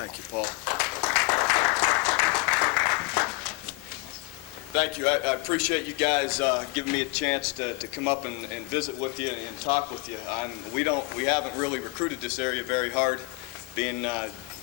Thank you, Paul. Thank you. I appreciate you guys giving me a chance to come up and visit with you and talk with you. We haven't really recruited this area very hard, being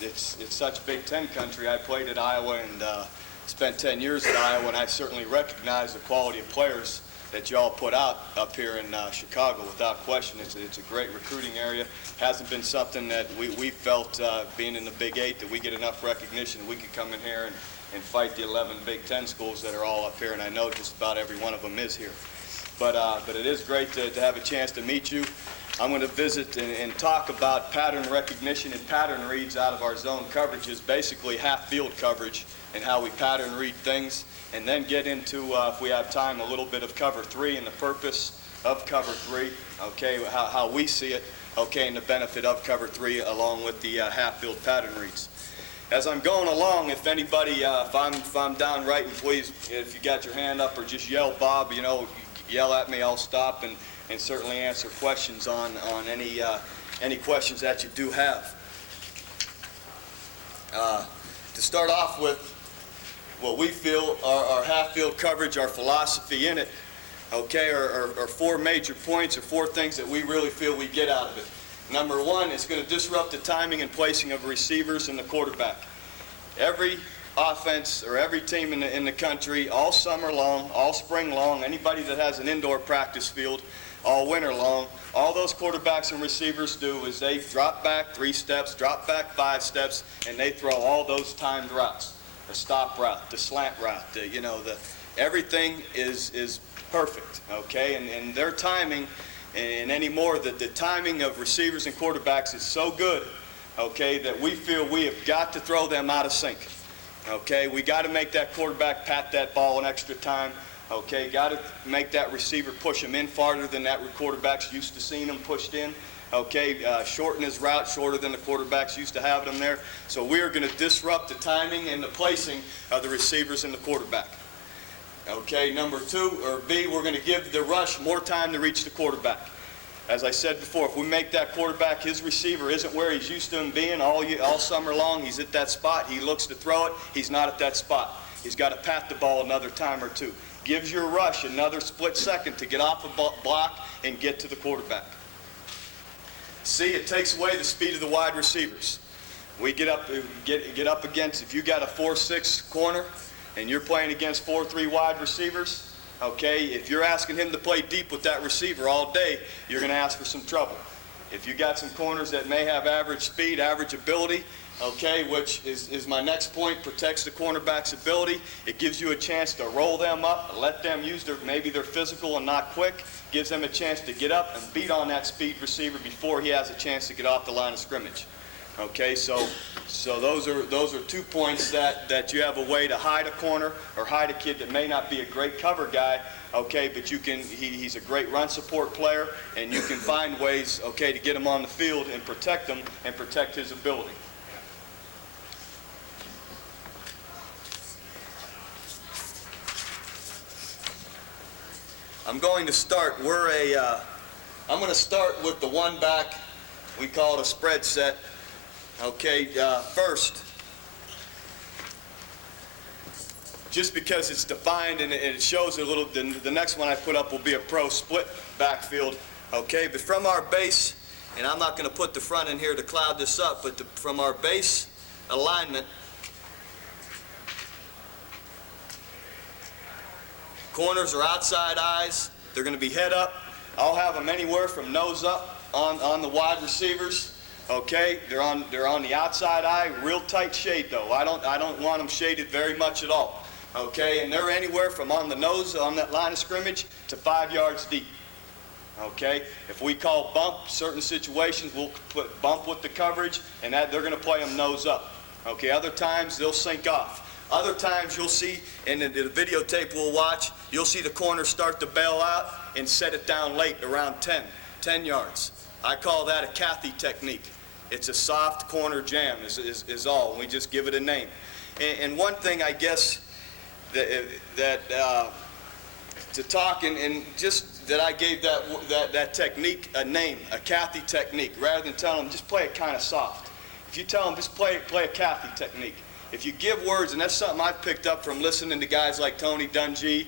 it's such Big Ten country. I played at Iowa and spent 10 years at Iowa, and I certainly recognize the quality of players that y'all put out up here in Chicago. Without question, it's a great recruiting area. Hasn't been something that we felt being in the Big 8 that we get enough recognition. We could come in here and fight the 11 Big Ten schools that are all up here, and I know just about every one of them is here. But it is great to have a chance to meet you. I'm going to visit and talk about pattern recognition and pattern reads out of our zone coverages, basically half-field coverage and how we pattern read things, and then get into, if we have time, a little bit of cover 3 and the purpose of cover 3, okay, how we see it, okay, and the benefit of cover 3 along with the half-field pattern reads. As I'm going along, if anybody, if I'm down writing, please, if you got your hand up or just yell Bob, you know, yell at me, I'll stop and certainly answer questions on any questions that you do have. To start off with, what we feel our half-field coverage, our philosophy in it, okay, are 4 major points or 4 things that we really feel we get out of it. Number 1, it's going to disrupt the timing and placing of receivers and the quarterback. Every offense or every team in the country, all summer long, all spring long, anybody that has an indoor practice field, all winter long, all those quarterbacks and receivers do is they drop back 3 steps, drop back 5 steps, and they throw all those timed routes. The stop route, the slant route, everything is perfect, okay? And their timing, and anymore, the timing of receivers and quarterbacks is so good, okay, that we feel we have got to throw them out of sync. Okay, we got to make that quarterback pat that ball an extra time. Okay, got to make that receiver push him in farther than that quarterback's used to seeing him pushed in. Okay, shorten his route shorter than the quarterback's used to having him there. So we are going to disrupt the timing and the placing of the receivers and the quarterback. Okay, number 2, or B, we're going to give the rush more time to reach the quarterback. As I said before, if we make that quarterback, his receiver isn't where he's used to him being all summer long, he's at that spot, he looks to throw it, he's not at that spot. He's got to pat the ball another time or 2. Gives your rush another split second to get off a block and get to the quarterback. See, it takes away the speed of the wide receivers. We get up against, if you got a 4-6 corner and you're playing against 4-3 wide receivers, okay, if you're asking him to play deep with that receiver all day, you're going to ask for some trouble. If you got some corners that may have average speed, average ability, okay, which is my next point, protects the cornerback's ability. It gives you a chance to roll them up, let them use maybe they're physical and not quick, gives them a chance to get up and beat on that speed receiver before he has a chance to get off the line of scrimmage. Okay, so those are 2 points that you have a way to hide a corner or hide a kid that may not be a great cover guy, okay, but he's a great run support player, and you can find ways, okay, to get him on the field and protect him and protect his ability. I'm going to start, I'm going to start with the one back, we call it a spread set. Okay, first, just because it's defined and it shows a little, the next one I put up will be a pro split backfield. Okay, but from our base, and I'm not going to put the front in here to cloud this up, but from our base alignment, corners are outside eyes. They're going to be head up. I'll have them anywhere from nose up on the wide receivers. Okay, they're on the outside eye, real tight shade though. I don't want them shaded very much at all. Okay, and they're anywhere from on the nose on that line of scrimmage to 5 yards deep. Okay, if we call bump certain situations, we'll put bump with the coverage, and that they're going to play them nose up. Okay, other times they'll sink off. Other times you'll see, in the videotape we'll watch, you'll see the corner start to bail out and set it down late around 10 yards. I call that a Cathy technique. It's a soft corner jam is all. We just give it a name. And one thing I guess that to talk and just that I gave that technique a name, a Cathy technique, rather than telling them just play it kind of soft. If you tell them just play a Kathy technique. If you give words, and that's something I've picked up from listening to guys like Tony Dungy,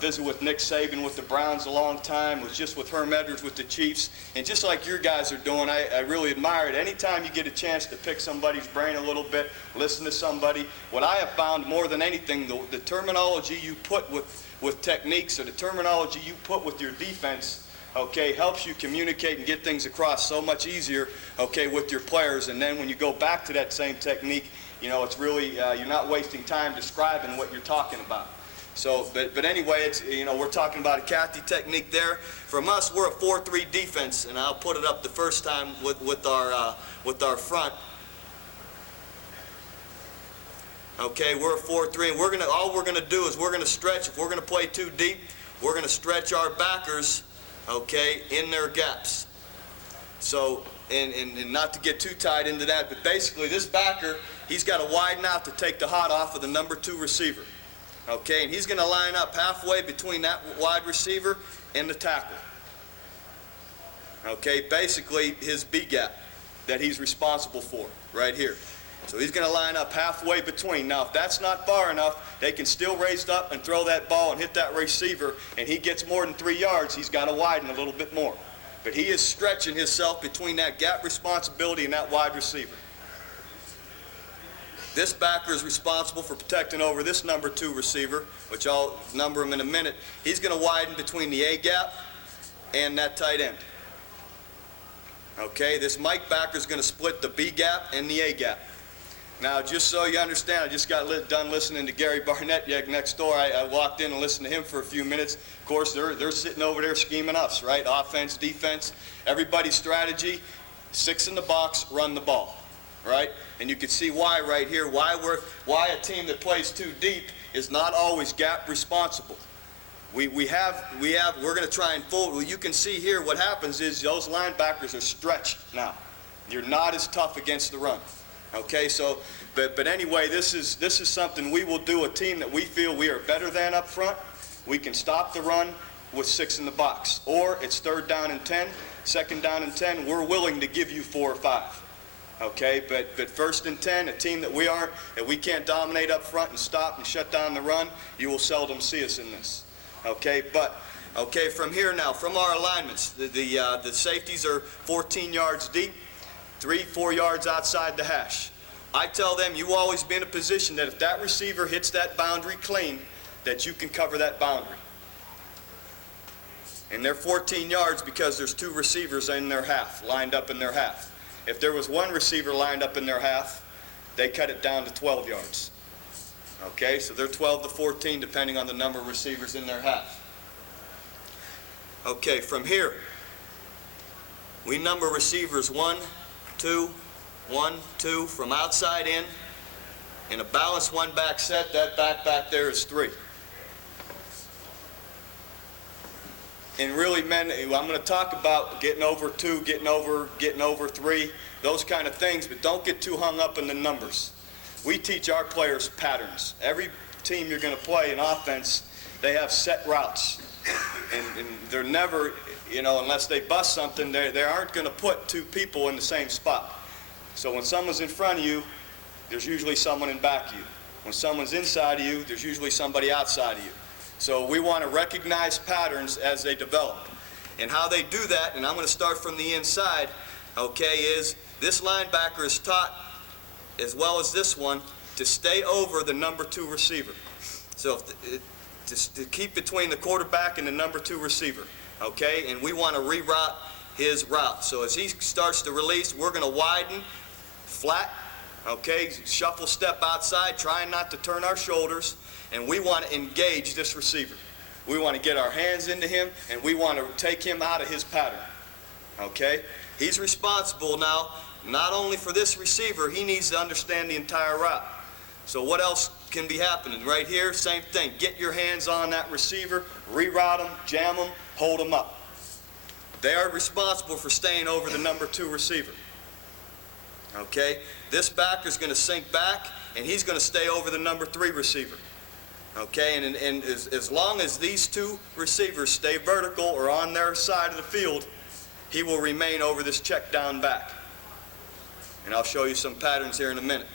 visit with Nick Saban with the Browns a long time, was just with Herm Edwards with the Chiefs, and just like your guys are doing, I really admire it. Anytime you get a chance to pick somebody's brain a little bit, listen to somebody, what I have found more than anything, the terminology you put with techniques, or the terminology you put with your defense, okay, helps you communicate and get things across so much easier, okay, with your players. And then when you go back to that same technique, you know, it's really, you're not wasting time describing what you're talking about. So, but anyway, it's, you know, we're talking about a Kathy technique there. From us, we're a 4-3 defense, and I'll put it up the first time with our front. Okay, we're a 4-3, and all we're gonna do is we're gonna stretch. If we're gonna play too deep, we're gonna stretch our backers, okay, in their gaps. So, and not to get too tied into that, but basically this backer, he's got to widen out to take the hot off of the number 2 receiver. Okay, and he's going to line up halfway between that wide receiver and the tackle. Okay, basically his B gap that he's responsible for right here. So he's going to line up halfway between. Now, if that's not far enough, they can still raise up and throw that ball and hit that receiver, and he gets more than 3 yards, he's got to widen a little bit more. But he is stretching himself between that gap responsibility and that wide receiver. This backer is responsible for protecting over this number 2 receiver, which I'll number him in a minute. He's going to widen between the A gap and that tight end. Okay, this Mike backer is going to split the B gap and the A gap. Now, just so you understand, I just got done listening to Gary Barnett next door. I walked in and listened to him for a few minutes. Of course, they're sitting over there scheming us, right? Offense, defense, everybody's strategy, 6 in the box, run the ball, right? And you can see why right here, why a team that plays too deep is not always gap responsible. We're going to try and fold. Well, you can see here what happens is those linebackers are stretched now. You're not as tough against the run. Okay, so, but anyway, this is something we will do, a team that we feel we are better than up front. We can stop the run with 6 in the box. Or it's 3rd down and 10, 2nd down and 10, we're willing to give you 4 or 5. Okay, but 1st and 10, a team that we can't dominate up front and stop and shut down the run, you will seldom see us in this. Okay, but, okay, from here now, from our alignments, the safeties are 14 yards deep. 3-4 yards outside the hash. I tell them you always be in a position that if that receiver hits that boundary clean, that you can cover that boundary. And they're 14 yards because there's 2 receivers in their half, lined up in their half. If there was 1 receiver lined up in their half, they cut it down to 12 yards. Okay, so they're 12 to 14 depending on the number of receivers in their half. Okay, from here, we number receivers 1, 2, 1, 2 from outside in a balanced 1-back set. That back there is 3. And really, men, I'm going to talk about getting over 2, getting over 3, those kind of things, but don't get too hung up in the numbers. We teach our players patterns. Every team you're going to play in offense, they have set routes, and they're never, you know, unless they bust something, they aren't going to put 2 people in the same spot. So when someone's in front of you, there's usually someone in back of you. When someone's inside of you, there's usually somebody outside of you. So we want to recognize patterns as they develop. And how they do that, and I'm going to start from the inside, okay, is this linebacker is taught, as well as this one, to stay over the number 2 receiver. So to keep between the quarterback and the number 2 receiver. Okay, and we want to reroute his route. So as he starts to release, we're going to widen, flat, okay, shuffle step outside, trying not to turn our shoulders, and we want to engage this receiver. We want to get our hands into him, and we want to take him out of his pattern. Okay, he's responsible now, not only for this receiver, he needs to understand the entire route. So what else can be happening? Right here, same thing. Get your hands on that receiver, reroute him, jam him, hold him up. They are responsible for staying over the number 2 receiver. Okay? This backer is going to sink back, and he's going to stay over the number 3 receiver. Okay? And as long as these 2 receivers stay vertical or on their side of the field, he will remain over this check down back. And I'll show you some patterns here in a minute.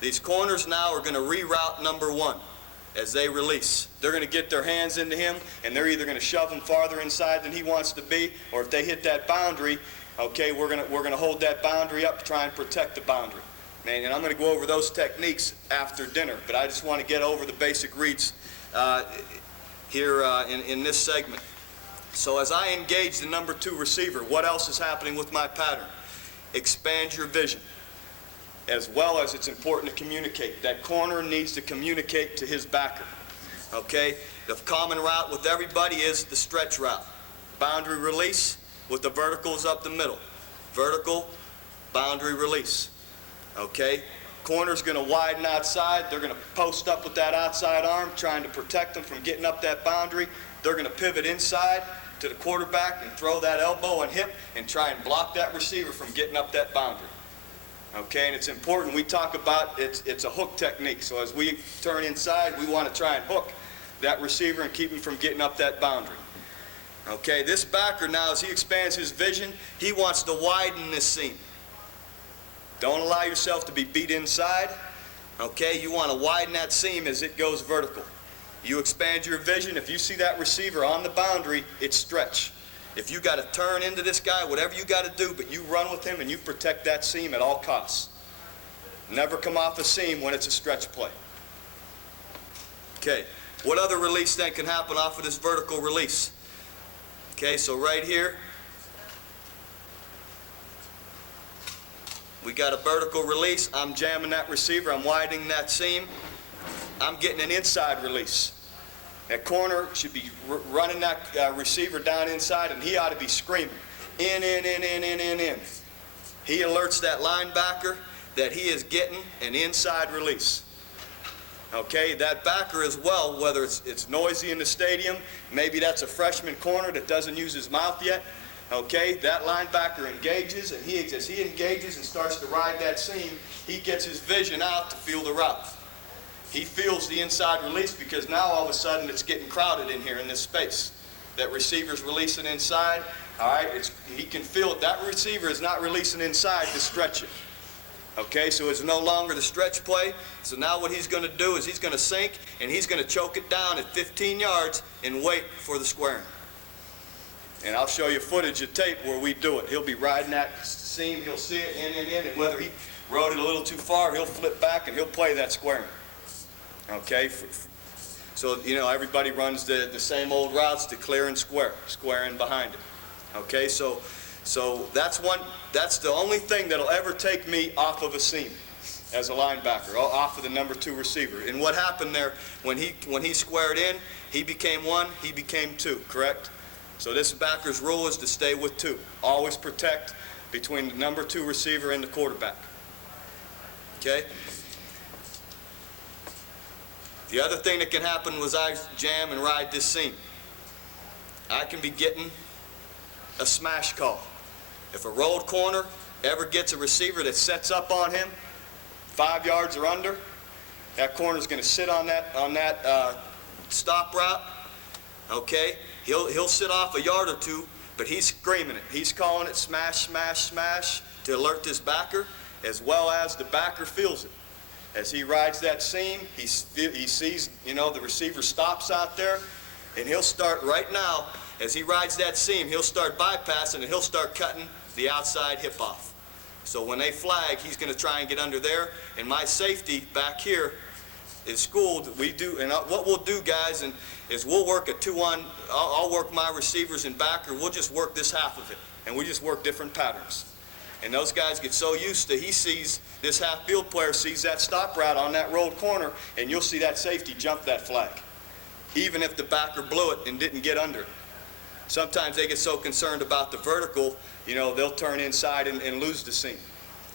These corners now are going to reroute number one as they release. They're going to get their hands into him, and they're either going to shove him farther inside than he wants to be, or if they hit that boundary, okay, we're going to hold that boundary up to try and protect the boundary. And I'm going to go over those techniques after dinner, but I just want to get over the basic reads here in this segment. So as I engage the number 2 receiver, what else is happening with my pattern? Expand your vision, as well as it's important to communicate. That corner needs to communicate to his backer. Okay? The common route with everybody is the stretch route. Boundary release with the verticals up the middle. Vertical, boundary release. Okay? Corner's going to widen outside. They're going to post up with that outside arm, trying to protect them from getting up that boundary. They're going to pivot inside to the quarterback and throw that elbow and hip and try and block that receiver from getting up that boundary. Okay, and it's important we talk about it's a hook technique. So as we turn inside, we want to try and hook that receiver and keep him from getting up that boundary. Okay, this backer now, as he expands his vision, he wants to widen this seam. Don't allow yourself to be beat inside. Okay, you want to widen that seam as it goes vertical. You expand your vision. If you see that receiver on the boundary, it's stretch. If you got to turn into this guy, whatever you got to do, but you run with him and you protect that seam at all costs. Never come off a seam when it's a stretch play. Okay, what other release then can happen off of this vertical release? Okay, so right here, we got a vertical release. I'm jamming that receiver. I'm widening that seam. I'm getting an inside release. That corner should be running that receiver down inside, and he ought to be screaming, in. He alerts that linebacker that he is getting an inside release. Okay, that backer as well, whether it's noisy in the stadium, maybe that's a freshman corner that doesn't use his mouth yet. Okay, that linebacker engages, and as he engages and starts to ride that seam, he gets his vision out to feel the route. He feels the inside release because now all of a sudden it's getting crowded in here in this space. That receiver's releasing inside. All right, he can feel it. That receiver is not releasing inside to stretch it. Okay, so it's no longer the stretch play. So now what he's going to do is he's going to sink and he's going to choke it down at 15 yards and wait for the squaring. And I'll show you footage of tape where we do it. He'll be riding that seam, he'll see it in, and whether he rode it a little too far, he'll flip back and he'll play that squaring. Okay, so you know everybody runs the same old routes to clear and square in behind it. Okay, so that's the only thing that'll ever take me off of a seam as a linebacker, off of the number 2 receiver. And what happened there when he squared in, he became 1, he became 2, correct? So this backer's rule is to stay with 2. Always protect between the number 2 receiver and the quarterback. Okay? The other thing that can happen was I jam and ride this seam. I can be getting a smash call. If a rolled corner ever gets a receiver that sets up on him, 5 yards or under, that corner's going to sit on that stop route. Okay, he'll sit off a yard or two, but he's screaming it. He's calling it smash, smash, smash to alert this backer, as well as the backer feels it. As he rides that seam, he sees, the receiver stops out there, and he'll start right now, as he rides that seam, he'll start bypassing and he'll start cutting the outside hip off. So when they flag, he's going to try and get under there, and my safety back here is schooled. We do, and what we'll do, guys, is we'll work a 2-on, I'll work my receivers and backer, we'll just work this half of it, and we just work different patterns. And those guys get so used to, he sees, this half-field player sees that stop route on that rolled corner, and you'll see that safety jump that flag, even if the backer blew it and didn't get under it. Sometimes they get so concerned about the vertical, they'll turn inside and lose the seam.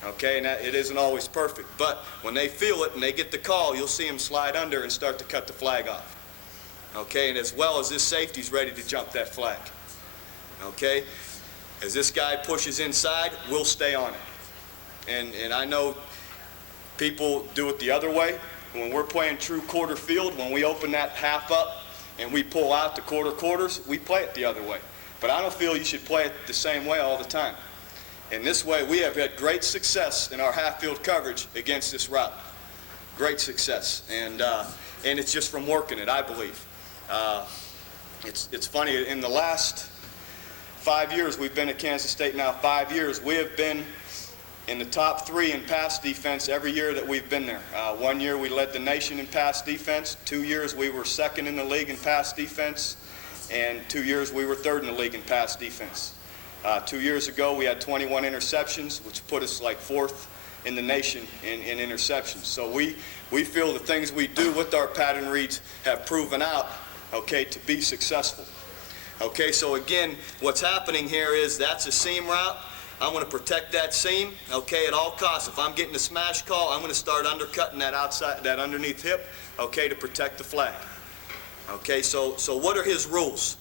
Okay, and it isn't always perfect. But when they feel it and they get the call, you'll see them slide under and start to cut the flag off. Okay, and as well as this safety's ready to jump that flag. Okay? As this guy pushes inside, we'll stay on it. And I know people do it the other way. When we're playing true quarter field, when we open that half up and we pull out the quarters, we play it the other way. But I don't feel you should play it the same way all the time. And this way, we have had great success in our half-field coverage against this route. Great success, and it's just from working it, I believe. It's funny, in the last 5 years, we've been at Kansas State now 5 years, we have been in the top 3 in pass defense every year that we've been there. 1 year we led the nation in pass defense, 2 years we were 2nd in the league in pass defense, and 2 years we were 3rd in the league in pass defense. 2 years ago we had 21 interceptions, which put us like 4th in the nation in interceptions. So we feel the things we do with our pattern reads have proven out, okay, to be successful. Okay, so again, what's happening here is that's a seam route. I'm going to protect that seam, okay, at all costs. If I'm getting a smash call, I'm going to start undercutting that outside, that underneath hip, okay, to protect the flag. Okay, so what are his rules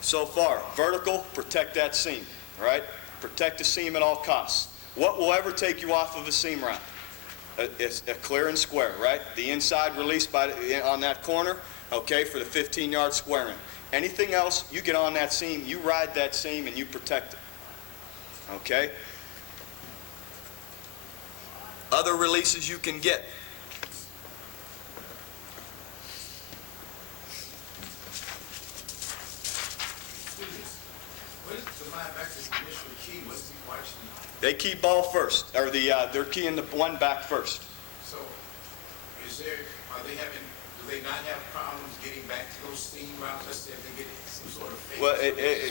so far? Vertical, protect that seam, right? Protect the seam at all costs. What will ever take you off of a seam route? It's a clear and square, right? The inside release on that corner, okay, for the 15-yard squaring. Anything else, you get on that seam, you ride that seam, and you protect it. Okay? Other releases you can get. What is the linebacker's initial key? What's he watching? They key ball first, or they're keying the one back first. So, do they not have problems getting back to those seam routes? Let's say if they get some sort of fake. Well,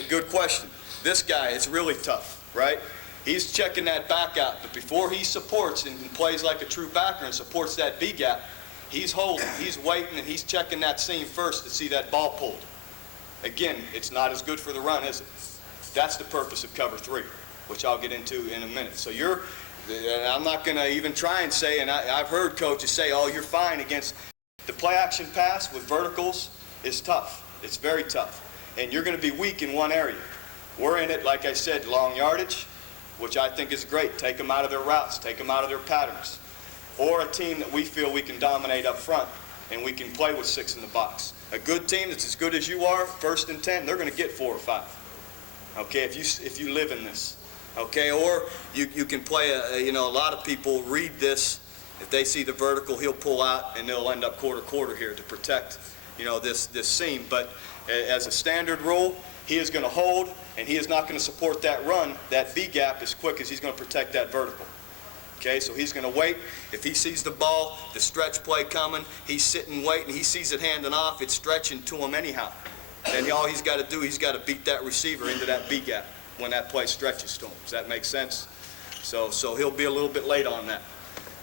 good question. This guy is really tough, right? He's checking that back out, but before he supports and plays like a true backer and supports that B gap, he's holding, he's waiting, and he's checking that seam first to see that ball pulled. Again, it's not as good for the run, is it? That's the purpose of cover 3, which I'll get into in a minute. So I'm not going to even try and say, and I've heard coaches say, oh, you're fine against the play action pass with verticals is tough. It's very tough. And you're going to be weak in one area. We're in it, like I said, long yardage, which I think is great. Take them out of their routes, take them out of their patterns. Or a team that we feel we can dominate up front and we can play with 6 in the box. A good team that's as good as you are, 1st and 10, they're going to get 4 or 5. Okay, if you live in this. Okay, or you can play, a lot of people read this. If they see the vertical, he'll pull out and they'll end up quarter here to protect, this seam. But as a standard rule, he is going to hold, and he is not going to support that run, that B gap, as quick as he's going to protect that vertical. Okay, so he's going to wait. If he sees the ball, the stretch play coming, he's sitting waiting, he sees it handing off, it's stretching to him anyhow. Then all he's got to do, he's got to beat that receiver into that B gap when that play stretches to him. Does that make sense? So he'll be a little bit late on that.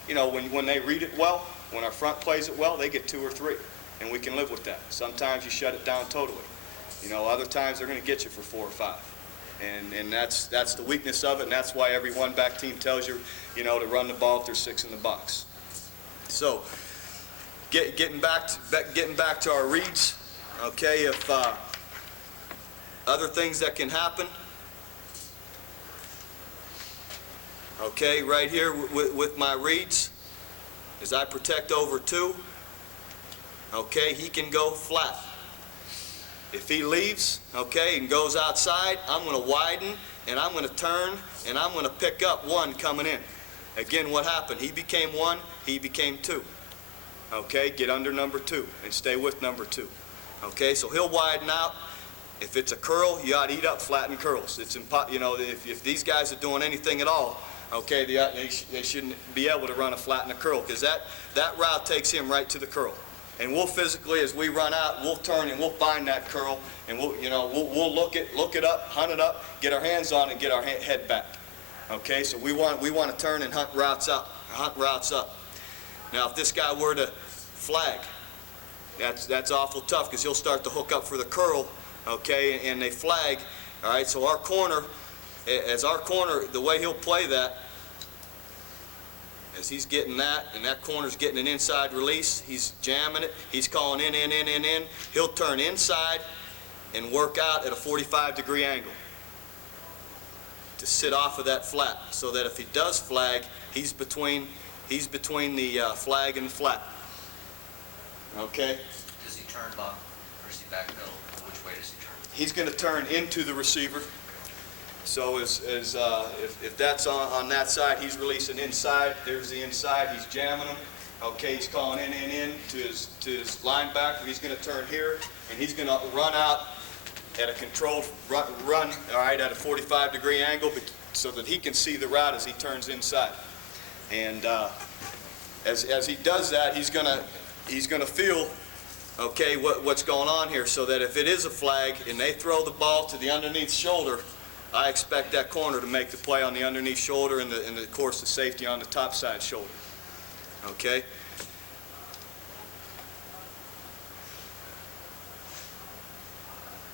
When they read it well, when our front plays it well, they get 2 or 3, and we can live with that. Sometimes you shut it down totally. Other times they're going to get you for 4 or 5. And that's the weakness of it, and that's why every one-back team tells you, to run the ball if there's 6 in the box. So, getting back to our reads, okay, if other things that can happen, okay, right here with my reads, as I protect over 2, okay, he can go flat. If he leaves, okay, and goes outside, I'm going to widen, and I'm going to turn, and I'm going to pick up 1 coming in. Again, what happened? He became 1, he became 2. Okay, get under number 2 and stay with number 2. Okay, so he'll widen out. If it's a curl, you ought to eat up flattened curls. It's if these guys are doing anything at all, okay, they shouldn't be able to run a flatten a curl, because that route takes him right to the curl. And we'll physically, as we run out, we'll turn and we'll find that curl, and we'll look it up, hunt it up, get our hands on it, and get our head back. Okay, so we want to turn and hunt routes up. Now, if this guy were to flag, that's awful tough, because he'll start to hook up for the curl, okay, and they flag. All right, so our corner, the way he'll play that, as he's getting that, and that corner's getting an inside release, he's jamming it, he's calling in. He'll turn inside and work out at a 45-degree angle to sit off of that flat, so that if he does flag, he's between the flag and the flat. Okay? Does he turn back, or is he backpedal? Which way does he turn? He's going to turn into the receiver. So if that's on that side, he's releasing inside. There's the inside. He's jamming them. Okay, he's calling in to his linebacker. He's going to turn here, and he's going to run out at a controlled run, all right, at a 45-degree angle, so that he can see the route as he turns inside. And as he does that, he's going to feel, okay, what's going on here, so that if it is a flag and they throw the ball to the underneath shoulder, I expect that corner to make the play on the underneath shoulder and of course the safety on the top side shoulder. Okay?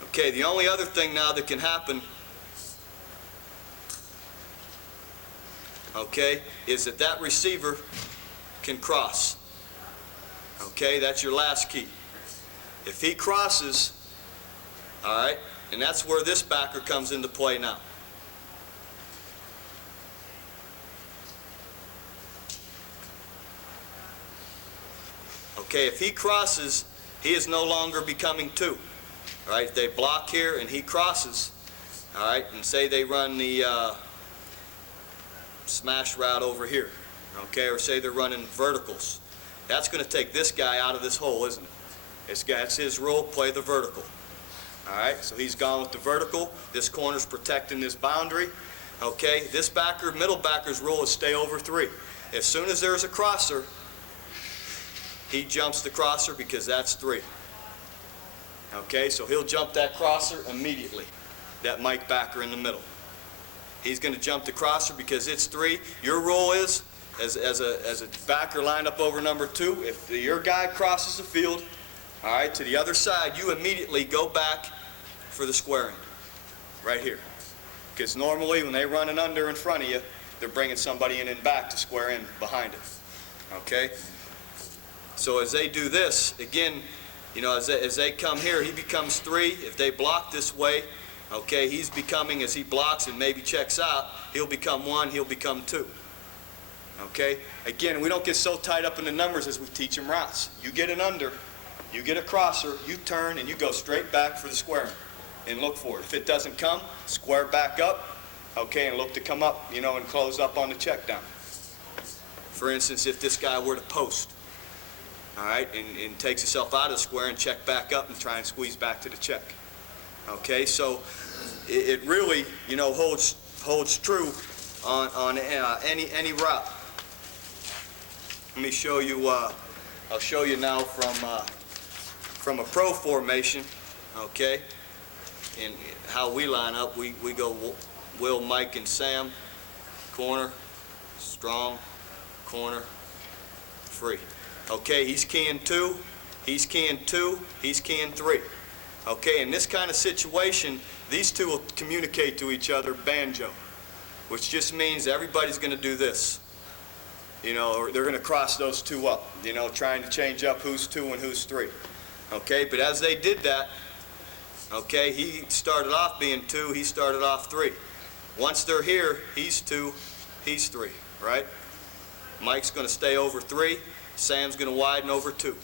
Okay, the only other thing now that can happen, okay, is that receiver can cross. Okay, that's your last key. If he crosses, all right, and that's where this backer comes into play now. Okay, if he crosses, he is no longer becoming 2. All right, they block here and he crosses. All right, and say they run the smash route over here. Okay, or say they're running verticals. That's going to take this guy out of this hole, isn't it? That's his rule, play the vertical. All right, so he's gone with the vertical. This corner's protecting this boundary. Okay, this backer, middle backer's rule is stay over 3. As soon as there's a crosser, he jumps the crosser because that's 3. Okay, so he'll jump that crosser immediately, that Mike backer in the middle. He's going to jump the crosser because it's 3. Your rule is, as a backer lined up over number 2, if your guy crosses the field, all right, to the other side, you immediately go back for the squaring, right here. Because normally when they run an under in front of you, they're bringing somebody in and back to square in behind it. Okay? So as they do this, again, you know, as they come here, he becomes 3. If they block this way, okay, he's becoming, as he blocks and maybe checks out, he'll become 1, he'll become 2. Okay? Again, we don't get so tied up in the numbers as we teach them routes. You get an under, you get a crosser, you turn, and you go straight back for the squaring and look for it. If it doesn't come, square back up, okay, and look to come up, you know, and close up on the check down. For instance, if this guy were to post, all right, and takes himself out of the square and check back up and try and squeeze back to the check. Okay, so it really, you know, holds true on any route. Let me show you. I'll show you now from a pro formation. Okay, and how we line up. We go Will, Mike, and Sam. Corner, strong, corner, free. Okay, he's keying 2, he's keying 2, he's keying 3. Okay, in this kind of situation, these two will communicate to each other banjo, which just means everybody's going to do this. You know, or they're going to cross those 2 up, you know, trying to change up who's 2 and who's 3. Okay, but as they did that, okay, he started off being 2, he started off 3. Once they're here, he's 2, he's 3, right? Mike's going to stay over 3. Sam's going to widen over 2.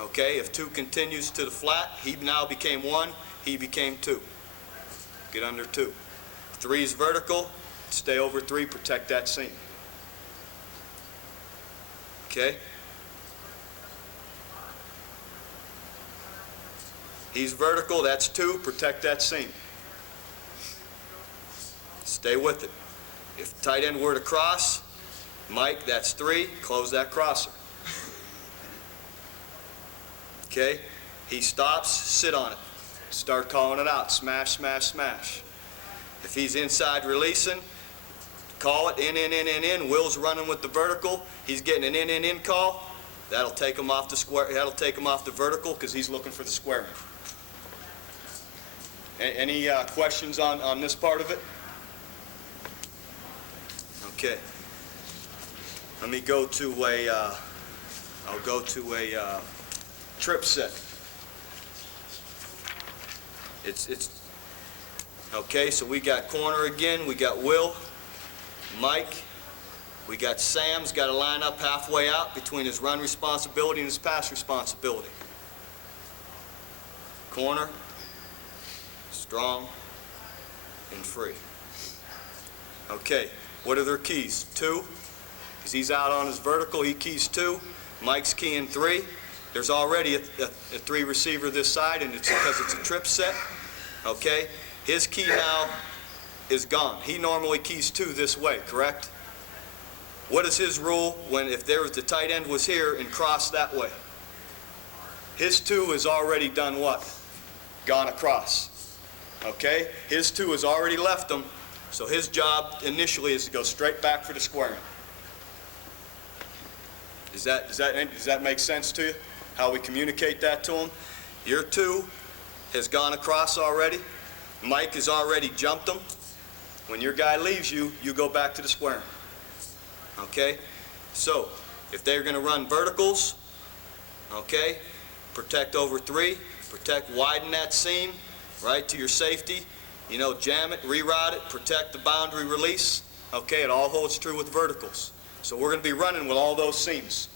Okay, if 2 continues to the flat, he now became 1, he became 2. Get under 2. 3 is vertical, stay over 3, protect that seam. Okay? He's vertical, that's 2, protect that seam. Stay with it. If the tight end were to cross, Mike, that's 3, close that crosser. Okay? He stops, sit on it. Start calling it out, smash, smash, smash. If he's inside releasing, call it in. Will's running with the vertical. He's getting an in call. That'll take him off the square. That'll take him off the vertical because he's looking for the squaring. Any questions on this part of it? Okay. Let me go to I'll go to a trip set. It's okay, so we got corner again, we got Will, Mike, we got Sam's got to line up halfway out between his run responsibility and his pass responsibility. Corner, strong, and free. Okay, what are their keys? 2, because he's out on his vertical, he keys 2. Mike's keying 3. There's already a 3 receiver this side, and it's because it's a trip set. Okay, his key now is gone. He normally keys 2 this way, correct? What is his rule when if there was the tight end was here and crossed that way? His 2 is already done what? Gone across. Okay? His 2 has already left him, so his job initially is to go straight back for the squaring. Does that make sense to you? How we communicate that to him? Your 2 has gone across already. Mike has already jumped him. When your guy leaves you, you go back to the squaring. Okay? So, if they're going to run verticals, okay, protect over 3, widen that seam, right, to your safety, you know, jam it, reroute it, protect the boundary release, okay, it all holds true with verticals. So we're going to be running with all those seams,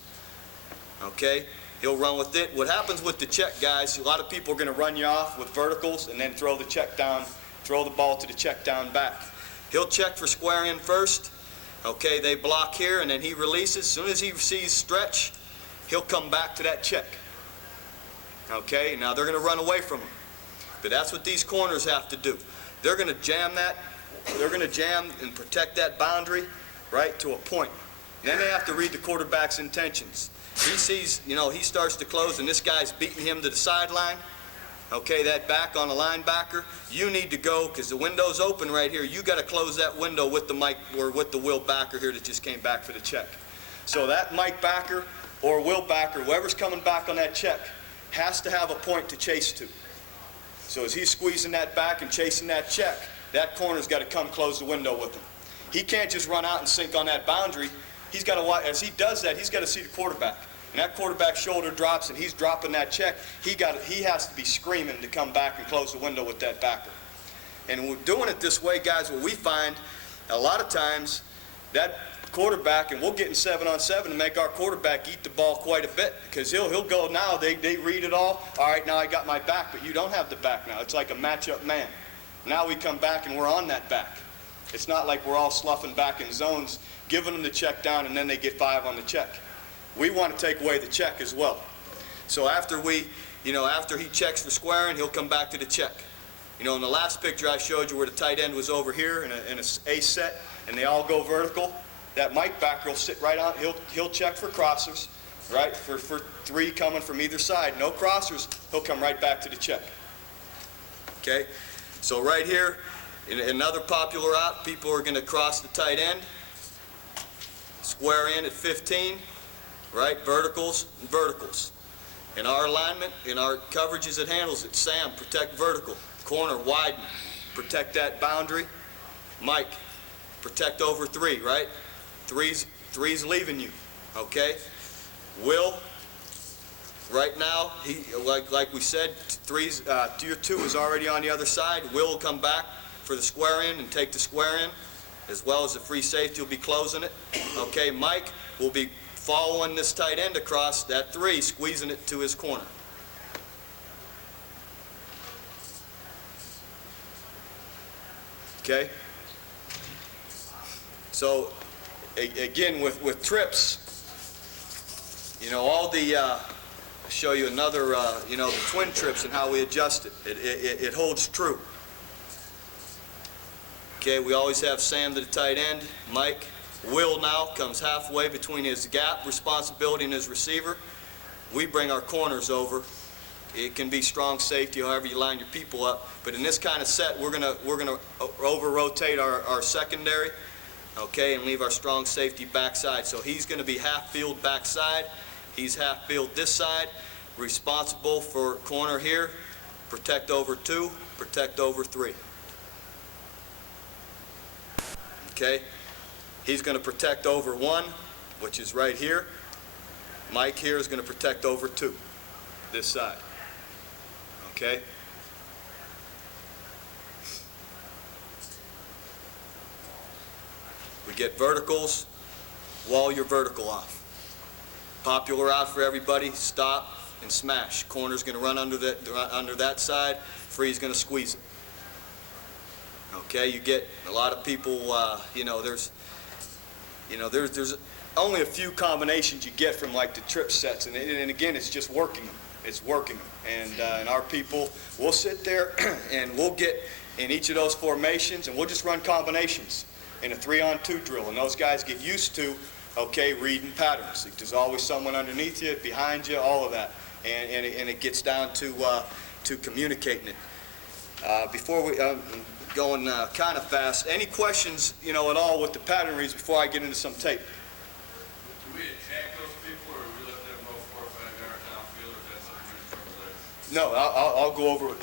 okay, he'll run with it. What happens with the check, guys, a lot of people are going to run you off with verticals and then throw the check down, throw the ball to the check down back. He'll check for square in first, okay, they block here, and then he releases. As soon as he sees stretch, he'll come back to that check. Okay, now they're going to run away from him. But that's what these corners have to do. They're going to jam that, they're going to jam and protect that boundary, right, to a point. Then they have to read the quarterback's intentions. He sees, you know, he starts to close and this guy's beating him to the sideline. Okay, that back on the linebacker, you need to go because the window's open right here. You got to close that window with the Mike or with the Will backer here that just came back for the check. So that Mike backer or Will backer, whoever's coming back on that check, has to have a point to chase to. So as he's squeezing that back and chasing that check, that corner's got to come close the window with him. He can't just run out and sink on that boundary. He's got to watch. As he does that, he's got to see the quarterback. And that quarterback's shoulder drops and he's dropping that check. He has to be screaming to come back and close the window with that backer. And we're doing it this way, guys, what we find a lot of times that quarterback, and we'll get in 7-on-7 and make our quarterback eat the ball quite a bit because he'll go now, they read it all right, now I got my back, but you don't have the back now. It's like a matchup man. Now we come back and we're on that back. It's not like we're all sloughing back in zones, giving them the check down, and then they get 5 on the check. We want to take away the check as well. So after after he checks for squaring, he'll come back to the check. You know, in the last picture I showed you where the tight end was over here in a A set, and they all go vertical, that Mike backer will sit right on, he'll check for crossers, right, for 3 coming from either side. No crossers, he'll come right back to the check. Okay, so right here, in another popular route, people are going to cross the tight end, square in at 15, right, verticals and verticals. In our alignment, in our coverages that handles it, Sam, protect vertical. Corner, widen, protect that boundary. Mike, protect over 3, right? Three's leaving you, okay? Will, right now, he like we said, tier 2 is already on the other side. Will come back for the square in and take the square in, as well as the free safety will be closing it. Okay, Mike will be following this tight end across that 3, squeezing it to his corner. Okay? So, again, with trips, you know, all the, I'll show you another, the twin trips and how we adjust it. It holds true. Okay, we always have Sam to the tight end. Mike, Will now comes halfway between his gap responsibility and his receiver. We bring our corners over. It can be strong safety, however you line your people up. But in this kind of set, we're gonna over-rotate our secondary, okay, and leave our strong safety backside. So he's going to be half field backside. He's half field this side. Responsible for corner here. Protect over 2. Protect over 3. Okay. He's going to protect over 1, which is right here. Mike here is going to protect over 2, this side. Okay? We get verticals, wall your vertical off. Popular out for everybody, stop and smash. Corner's going to run under that side, free's going to squeeze it. Okay, you get a lot of people, there's only a few combinations you get from like the trip sets, and again, it's just working them. It's working them, and our people will sit there and we'll get in each of those formations, and we'll just run combinations in a 3-on-2 drill, and those guys get used to, okay, reading patterns. There's always someone underneath you, behind you, all of that, and it gets down to communicating it. Before we going kind of fast, any questions, at all with the pattern reads before I get into some tape? Do we attack those people, or we let them go 4 or 5 yards downfield, or is that something you're in trouble there? No, I'll go over it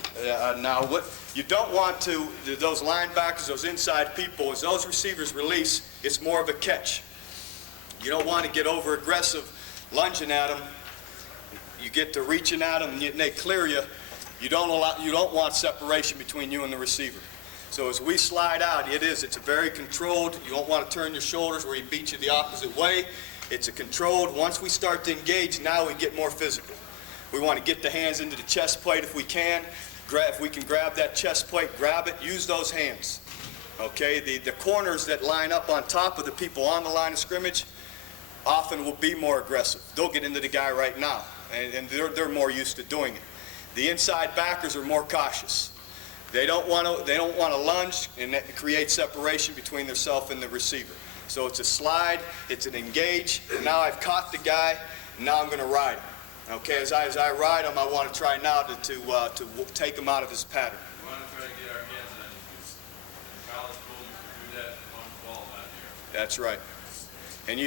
now. What you don't want to, those linebackers, those inside people, as those receivers release, it's more of a catch. You don't want to get over aggressive, lunging at them. You get to reaching at them, and they clear you. You don't want separation between you and the receiver. So as we slide out, it's a very controlled. You don't want to turn your shoulders where he beats you the opposite way. It's a controlled. Once we start to engage, now we get more physical. We want to get the hands into the chest plate if we can. If we can grab that chest plate, grab it, use those hands. Okay, the corners that line up on top of the people on the line of scrimmage often will be more aggressive. They'll get into the guy right now, and they're more used to doing it. The inside backers are more cautious. They don't want to lunge and create separation between themselves and the receiver. So it's a slide, it's an engage. Now I've caught the guy, and now I'm going to ride him. Okay, as I ride him, I want to try now to take him out of his pattern. We want to try to get our hands on these. In college school, you can do that one ball out here. That's right. And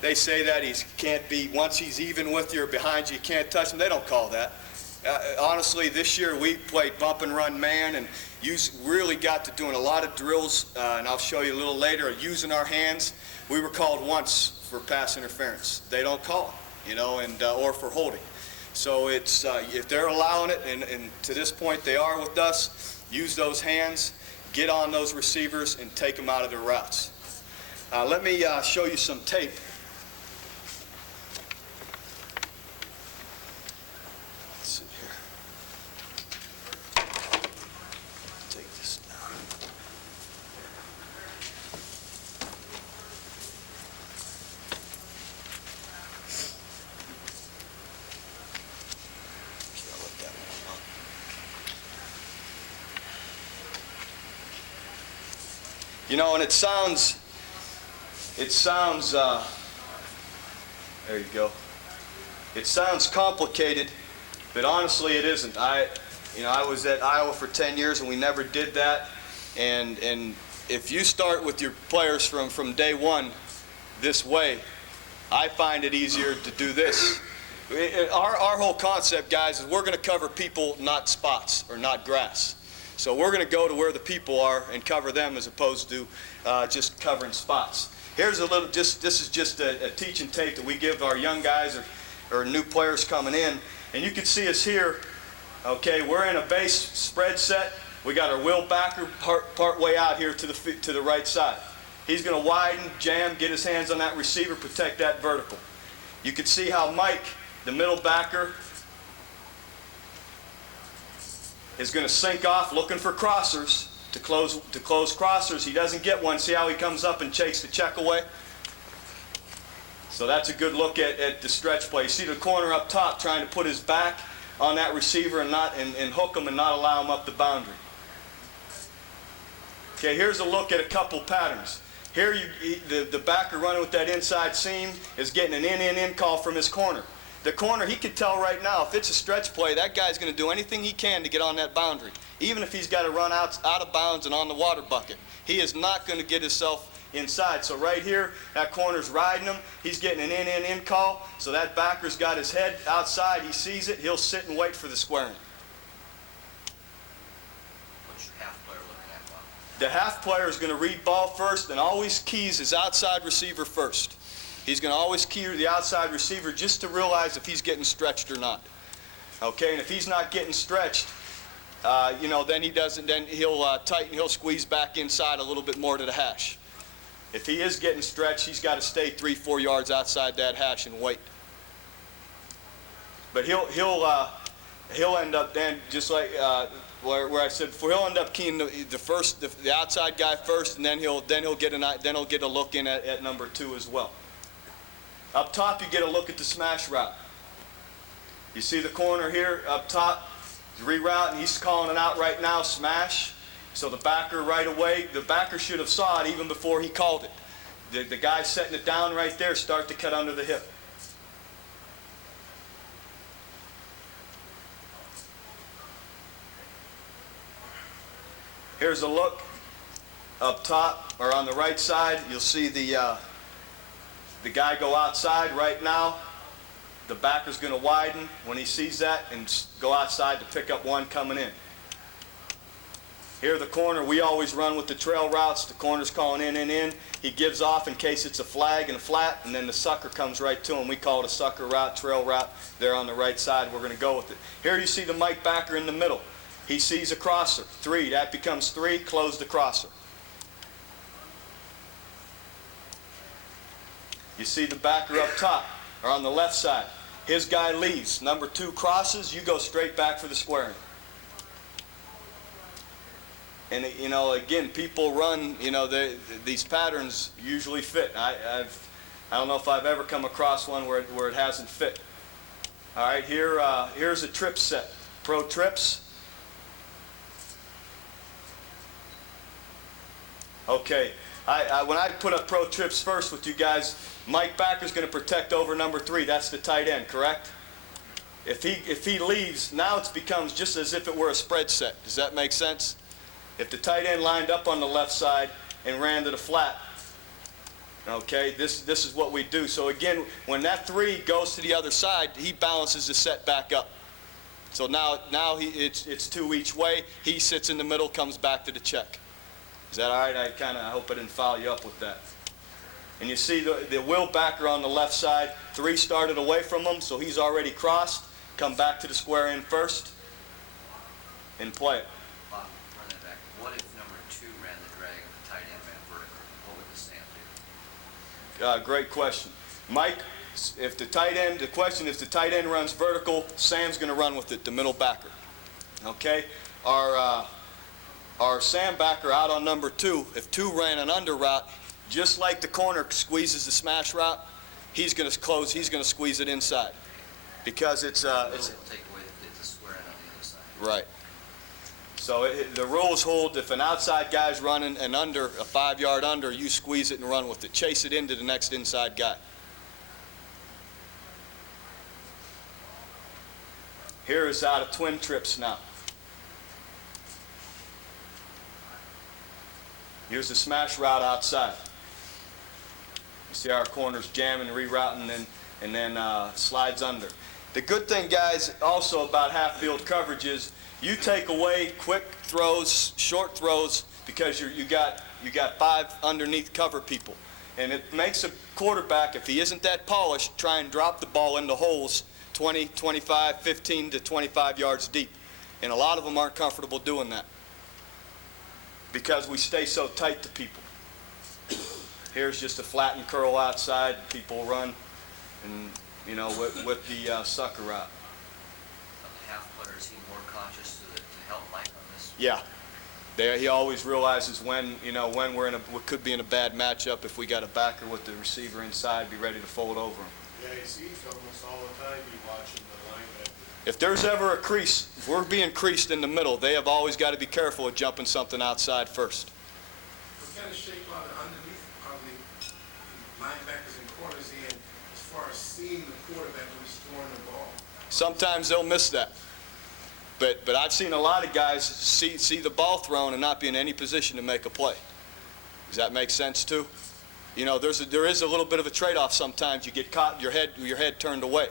they say that he can't be, once he's even with you or behind you, you can't touch him. They don't call that. Honestly, this year we played bump and run man, and really got to doing a lot of drills, and I'll show you a little later, using our hands. We were called once for pass interference. They don't call it, or for holding. So it's if they're allowing it, and to this point they are with us, use those hands, get on those receivers, and take them out of their routes. Let me show you some tape. And it sounds, there you go. It sounds complicated, but honestly it isn't. I was at Iowa for 10 years and we never did that. And if you start with your players from day one this way, I find it easier to do this. Our whole concept, guys, is we're going to cover people, not spots or not grass. So we're going to go to where the people are and cover them as opposed to just covering spots. Here's a little, this is just a teaching tape that we give our young guys or new players coming in. And you can see us here, okay, we're in a base spread set. We got our wheel backer part way out here to the right side. He's going to widen, jam, get his hands on that receiver, protect that vertical. You can see how Mike, the middle backer, is going to sink off looking for crossers to close crossers. He doesn't get one. See how he comes up and chases the check away? So that's a good look at the stretch play. You see the corner up top trying to put his back on that receiver and hook him and not allow him up the boundary. Okay, here's a look at a couple patterns. Here the backer running with that inside seam is getting an in call from his corner. The corner, he can tell right now, if it's a stretch play, that guy's going to do anything he can to get on that boundary. Even if he's got to run out of bounds and on the water bucket. He is not going to get himself inside. So right here, that corner's riding him. He's getting an in call. So that backer's got his head outside. He sees it. He'll sit and wait for the squaring. What's your half player looking at, Bob? The half player is going to read ball first and always keys his outside receiver first. He's going to always key the outside receiver just to realize if he's getting stretched or not. Okay, and if he's not getting stretched, then he'll tighten, he'll squeeze back inside a little bit more to the hash. If he is getting stretched, he's got to stay 3-4 yards outside that hash and wait. But he'll end up then, just like where I said before, he'll end up keying the outside guy first, and then he'll get a look in at number 2 as well. Up top, you get a look at the smash route. You see the corner here up top, reroute, and he's calling it out right now, smash. So the backer right away, the backer should have saw it even before he called it. The guy setting it down right there, start to cut under the hip. Here's a look up top, or on the right side. You'll see the guy go outside right now. The backer's going to widen when he sees that and go outside to pick up one coming in. Here the corner, we always run with the trail routes. The corner's calling in. He gives off in case it's a flag and a flat, and then the sucker comes right to him. We call it a sucker route, trail route. There on the right side, we're going to go with it. Here you see the Mike backer in the middle. He sees a crosser. 3, that becomes 3, close the crosser. You see the backer up top, or on the left side. His guy leaves. Number 2 crosses, you go straight back for the squaring. And, you know, again, people run, you know, these patterns usually fit. I don't know if I've ever come across one where it hasn't fit. All right, here's a trip set. Pro trips. Okay, when I put up pro trips first with you guys, Mike backer's going to protect over number 3. That's the tight end, correct? If he leaves, now it becomes just as if it were a spread set. Does that make sense? If the tight end lined up on the left side and ran to the flat, okay, this is what we do. So again, when that 3 goes to the other side, he balances the set back up. So now it's 2 each way. He sits in the middle, comes back to the check. Is that all right? I hope I didn't foul you up with that. And you see the Will backer on the left side. 3 started away from him, so he's already crossed. Come back to the square end first and play it. Bob, run that back. What if number 2 ran the drag and the tight end ran vertical? What would the Sam do? Great question. Mike, if the tight end runs vertical, Sam's going to run with it, the middle backer. Okay? Our Sam backer out on number 2, if 2 ran an under route, just like the corner squeezes the smash route, he's going to squeeze it inside. Because it's Will take away the square end on the other side. right. So the rules hold if an outside guy's running an under, a 5-yard under, you squeeze it and run with it. Chase it into the next inside guy. Here is out of twin trips now. Here's the smash route outside. You see our corners jamming, rerouting, and then slides under. The good thing, guys, also about half-field coverage is you take away quick throws, short throws, because you got 5 underneath cover people. And it makes a quarterback, if he isn't that polished, try and drop the ball into holes 20, 25, 15 to 25 yards deep. And a lot of them aren't comfortable doing that because we stay so tight to people. Here's just a flat and curl outside. People run, and you know, with the sucker route. On the half player, is he more cautious to help Mike on this? Yeah, he always realizes when we're we could be in a bad matchup. If we got a backer with the receiver inside, be ready to fold over him. Yeah, he sees almost all the time. You watching the linebacker. If there's ever a crease, if we're being creased in the middle, they have always got to be careful of jumping something outside first. What kind of shape are the underneath of the linebackers and corners in as far as seeing the quarterback when he's throwing the ball? Sometimes they'll miss that. But I've seen a lot of guys see the ball thrown and not be in any position to make a play. Does that make sense too? You know, there is a little bit of a trade-off sometimes. You get caught, your head turned away.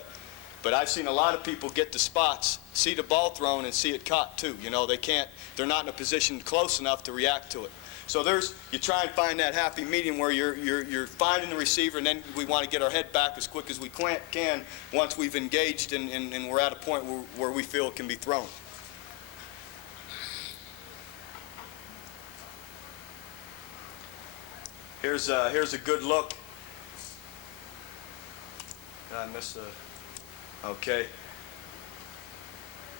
But I've seen a lot of people get to spots, see the ball thrown, and see it caught too. You know, they're not in a position close enough to react to it. So you try and find that happy medium where you're finding the receiver, and then we want to get our head back as quick as we can once we've engaged and we're at a point where we feel it can be thrown. Here's a good look. Did I miss a? Okay.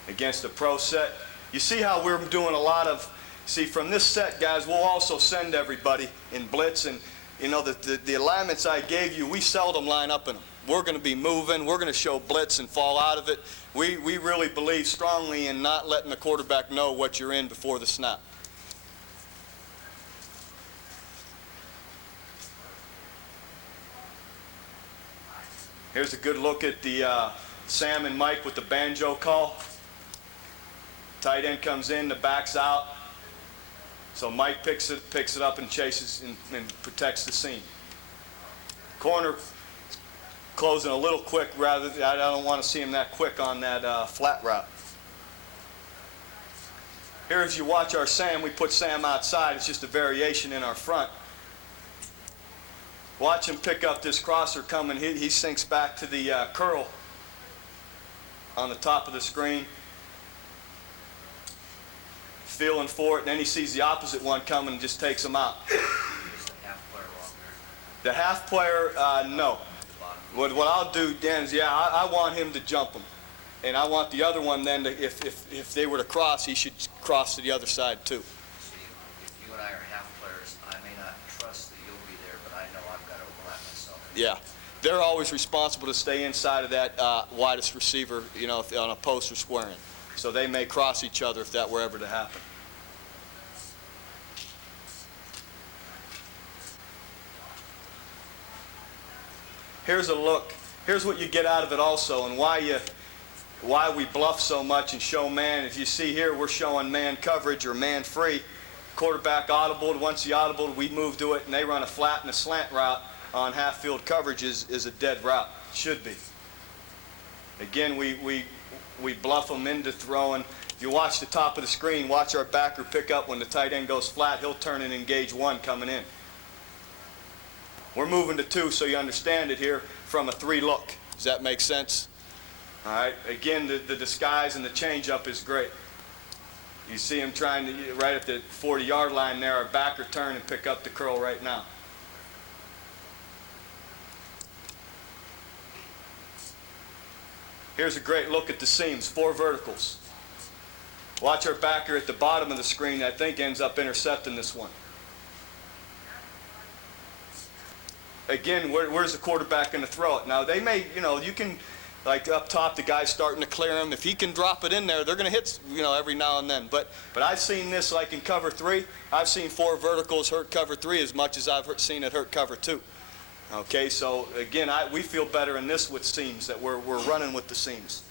Against the pro set, You see how we're doing a lot of, see from this set, guys, we'll also send everybody in blitz, and you know, the alignments I gave you, we seldom line up in them. We're going to be moving, we're going to show blitz and fall out of it. We really believe strongly in not letting the quarterback know what you're in before the snap. Here's a good look at the Sam and Mike with the banjo call. Tight end comes in, the back's out. So Mike picks it up and chases and protects the seam. Corner closing a little quick rather than, I don't want to see him that quick on that flat route. Here, as you watch our Sam, we put Sam outside. It's just a variation in our front. Watch him pick up this crosser coming. He sinks back to the curl on the top of the screen. Feeling for it, and then he sees the opposite one coming and just takes him out. Is the half player wrong there? The half player, no. What I'll do, Dan, is I want him to jump him. And I want the other one then, if they were to cross, he should cross to the other side too. See, if you and I are half players, I may not trust that you'll be there, but I know I've got to overlap myself. Yeah. They're always responsible to stay inside of that widest receiver, you know, on a post or squaring. So they may cross each other if that were ever to happen. Here's a look. Here's what you get out of it also, and why we bluff so much and show man. If you see here, we're showing man coverage or man free. Quarterback audible. Once he audible, we move to it, and they run a flat and a slant route on half field coverage is a dead route. Should be. Again, we bluff them into throwing. If you watch the top of the screen, watch our backer pick up when the tight end goes flat. He'll turn and engage one coming in. We're moving to 2 so you understand it here from a 3 look. Does that make sense? All right. Again, the disguise and the change-up is great. You see him trying to, right at the 40-yard line there, our backer turn and pick up the curl right now. Here's a great look at the seams, 4 verticals. Watch our backer at the bottom of the screen, I think ends up intercepting this one. Again, where's the quarterback going to throw it? Now, they may, you know, you can, like up top, the guy's starting to clear him. If he can drop it in there, they're going to hit, you know, every now and then. But I've seen this like in cover 3. I've seen 4 verticals hurt cover 3 as much as I've seen it hurt cover 2. Okay, so again, we feel better in this with seams, that we're running with the seams.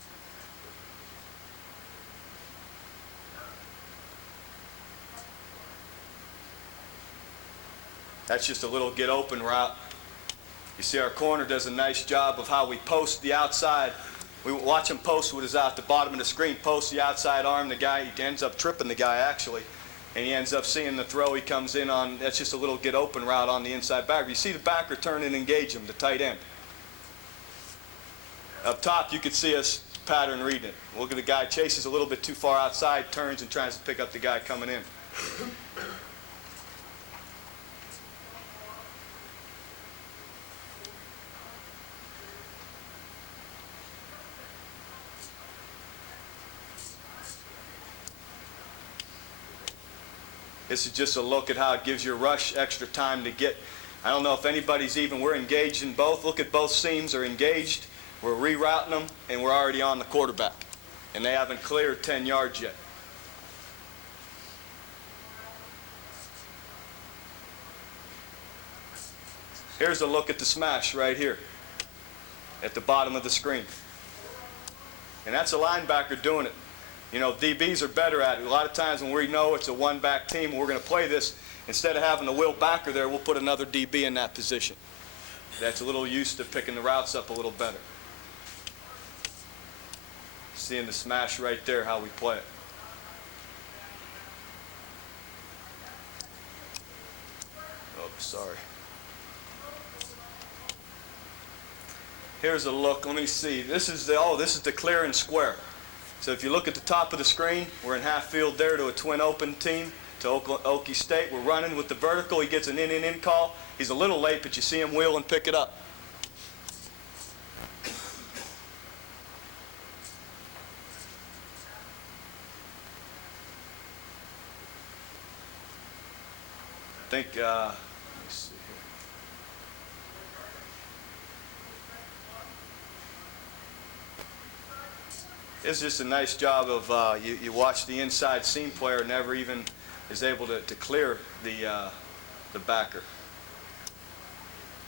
That's just a little get open route. You see our corner does a nice job of how we post the outside. We watch him post with his out the bottom of the screen, post the outside arm. The guy, he ends up tripping the guy actually, and he ends up seeing the throw. He comes in on, that's just a little get open route on the inside backer. You see the backer turn and engage him, the tight end. Up top, you could see us pattern reading it. Look at the guy chases a little bit too far outside, turns and tries to pick up the guy coming in. This is just a look at how it gives your rush extra time to get. I don't know if anybody's even, we're engaged in both. Look at both seams are engaged. We're rerouting them, and we're already on the quarterback. And they haven't cleared 10 yards yet. Here's a look at the smash right here at the bottom of the screen. And that's a linebacker doing it. You know, DBs are better at it. A lot of times when we know it's a one-back team and we're going to play this, instead of having a will backer there, we'll put another DB in that position. That's a little used to picking the routes up a little better. Seeing the smash right there, how we play it. Oh, sorry. Here's a look. Let me see. This is the clear and square. So if you look at the top of the screen, we're in half field there to a twin open team, to Okie State. We're running with the vertical. He gets an in call. He's a little late, but you see him wheel and pick it up. think, let me see here. It's just a nice job of, you watch the inside seam player never even is able to clear the backer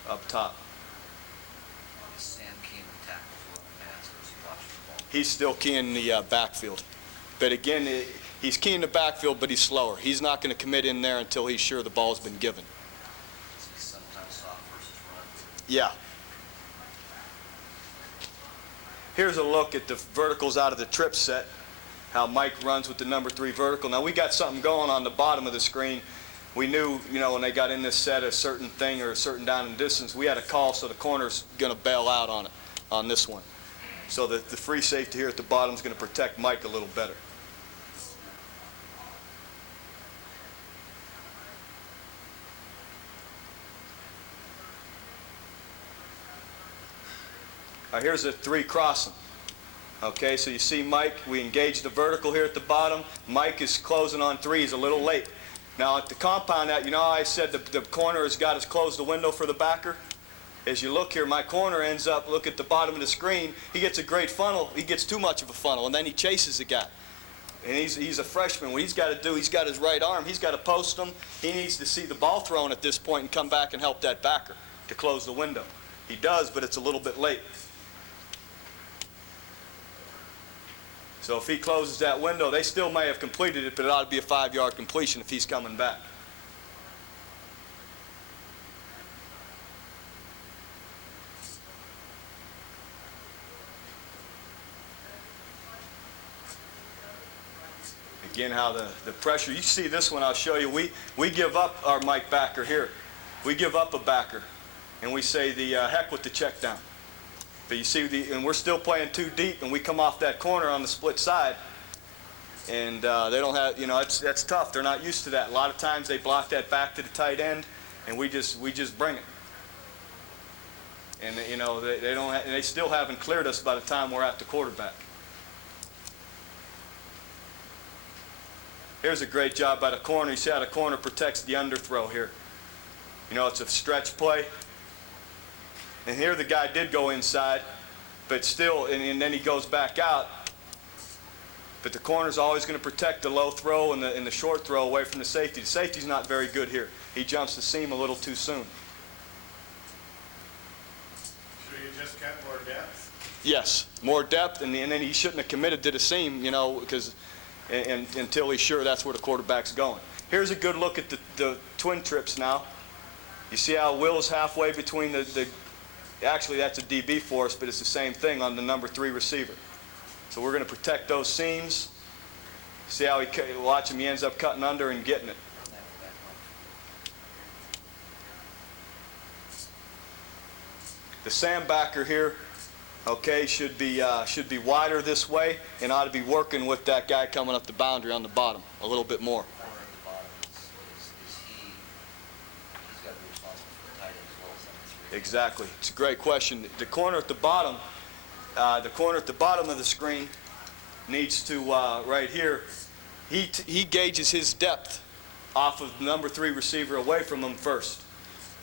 up top. Is Sam keen to tackle for the pass or is he watching the ball? He's still keying the backfield. But again, he's keying the backfield, but he's slower. He's not going to commit in there until he's sure the ball's been given. Is he sometimes soft versus run? Yeah. Here's a look at the verticals out of the trip set, how Mike runs with the number 3 vertical. Now, we got something going on the bottom of the screen. We knew, when they got in this set, a certain thing or a certain down and distance, we had a call, so the corner's going to bail out on it, on this one. So the free safety here at the bottom is going to protect Mike a little better. All right, here's a 3 crossing. Okay, so you see Mike, we engage the vertical here at the bottom. Mike is closing on 3, he's a little late. Now at the compound out, I said the corner has got us close the window for the backer. As you look here, my corner ends up, look at the bottom of the screen, he gets a great funnel, he gets too much of a funnel, and then he chases the guy. And he's a freshman. What he's got to do, he's got his right arm, he's got to post him. He needs to see the ball thrown at this point and come back and help that backer to close the window. He does, but it's a little bit late. So if he closes that window, they still may have completed it, but it ought to be a 5-yard completion if he's coming back. Again, how the pressure, you see this one, I'll show you. We give up our Mike backer here. We give up a backer, and we say heck with the check down. But you see, and we're still playing too deep, and we come off that corner on the split side, and they don't have, that's tough. They're not used to that. A lot of times they block that back to the tight end, and we just bring it. And they still haven't cleared us by the time we're at the quarterback. Here's a great job by the corner. You see how the corner protects the underthrow here. It's a stretch play. And here the guy did go inside, but still, and then he goes back out. But the corner's always going to protect the low throw and the short throw away from the safety. The safety's not very good here. He jumps the seam a little too soon. Should you just get more depth? Yes, more depth, and then he shouldn't have committed to the seam, because until he's sure that's where the quarterback's going. Here's a good look at the twin trips now. You see how Will's halfway between actually that's a DB for us, but it's the same thing on the number 3 receiver. So we're going to protect those seams. See how watch him, he ends up cutting under and getting it. The Sam backer here, okay, should be wider this way and ought to be working with that guy coming up the boundary on the bottom a little bit more. Corner at the bottom, he's got to be responsible for the tight end as well as number 3. Exactly. It's a great question. The corner at the bottom of the screen needs to, right here, he gauges his depth off of the number 3 receiver away from him first.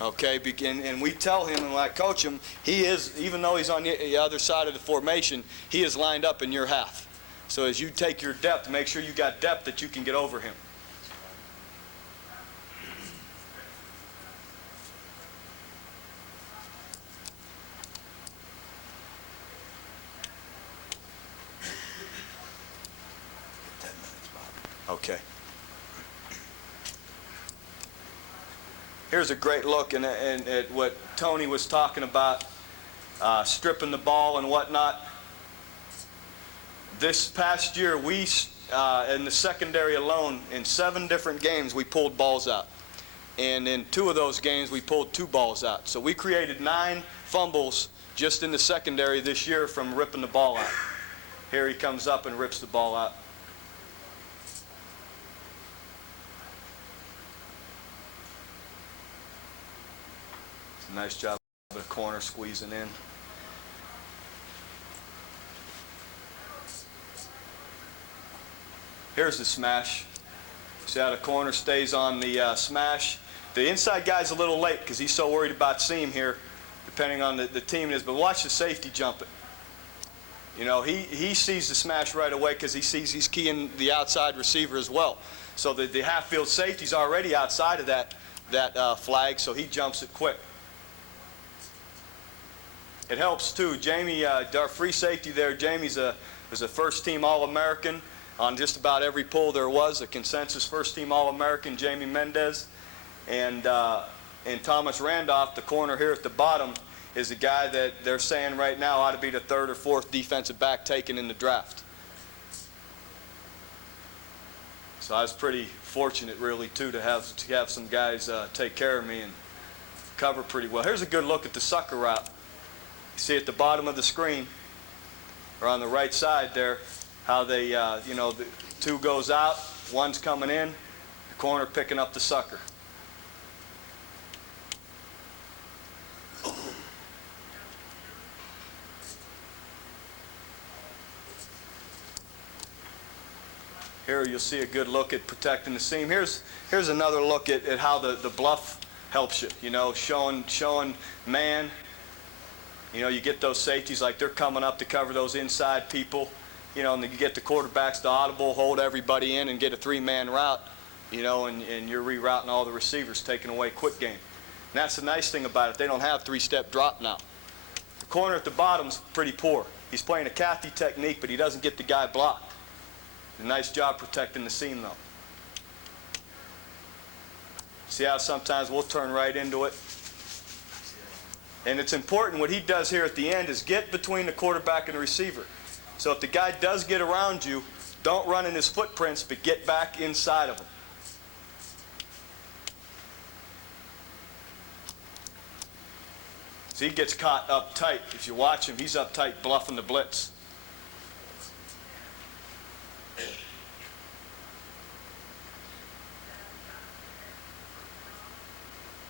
Okay, and we tell him and I coach him, he is, even though he's on the other side of the formation, he is lined up in your half. So as you take your depth, make sure you got depth that you can get over him. Okay. Here's a great look at what Tony was talking about, stripping the ball and whatnot. This past year, we, in the secondary alone, in 7 different games, we pulled balls out. And in 2 of those games, we pulled 2 balls out. So we created 9 fumbles just in the secondary this year from ripping the ball out. Here he comes up and rips the ball out. Nice job of the corner squeezing in. Here's the smash. See how the corner stays on the smash. The inside guy's a little late because he's so worried about seam here, depending on the team it is. But watch the safety jump it. You know, he sees the smash right away because he sees he's keying the outside receiver as well. So the half-field safety's already outside of that flag, so he jumps it quick. It helps too. Jamie, our free safety there, Jamie's was a first-team All-American on just about every poll there was, a consensus first-team All-American, Jamie Mendez. And Thomas Randolph, the corner here at the bottom, is a guy that they're saying right now ought to be the third or fourth defensive back taken in the draft. So I was pretty fortunate, really, too, to have some guys take care of me and cover pretty well. Here's a good look at the sucker route. You see at the bottom of the screen, or on the right side there, how they, you know, the two goes out, one's coming in, the corner picking up the sucker. Here you'll see a good look at protecting the seam. Here's another look at how the bluff helps you. You know, showing man. You know, you get those safeties like they're coming up to cover those inside people. You know, and you get the quarterbacks to audible, hold everybody in, and get a three-man route. You know, and you're rerouting all the receivers, taking away quick game. And that's the nice thing about it. They don't have three-step drop now. The corner at the bottom's pretty poor. He's playing a Cathy technique, but he doesn't get the guy blocked. A nice job protecting the seam, though. See how sometimes we'll turn right into it? And it's important what he does here at the end is get between the quarterback and the receiver. So if the guy does get around you, don't run in his footprints, but get back inside of him. See, he gets caught up tight. If you watch him, he's up tight bluffing the blitz.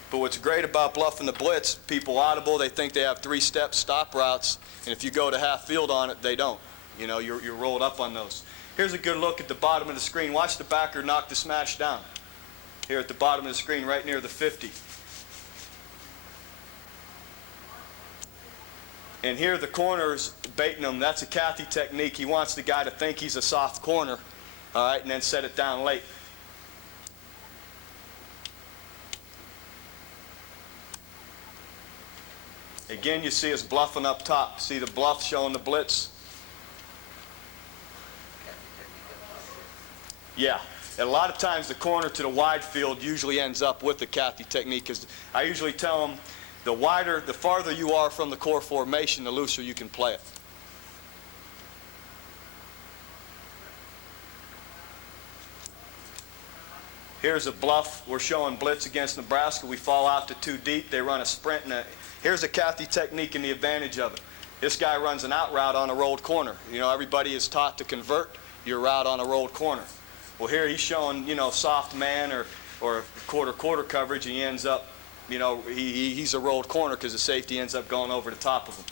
But what's great about bluffing the blitz, people audible, they think they have three-step stop routes, and if you go to half field on it, they don't. You know, you're rolled up on those. Here's a good look at the bottom of the screen. Watch the backer knock the smash down. Here at the bottom of the screen, right near the 50. And here the corner's baiting him. That's a Cathy technique. He wants the guy to think he's a soft corner, all right, and then set it down late. Again, you see us bluffing up top. See the bluff showing the blitz? Yeah. And a lot of times the corner to the wide field usually ends up with the Cathy technique because I usually tell them the farther you are from the core formation, the looser you can play it. Here's a bluff. We're showing blitz against Nebraska. We fall out to too deep. They run a sprint. And here's a Cathy technique and the advantage of it. This guy runs an out route on a rolled corner. You know, everybody is taught to convert your route on a rolled corner. Well, here he's showing, you know, soft man or quarter coverage. And he ends up, you know, he's a rolled corner because the safety ends up going over the top of him.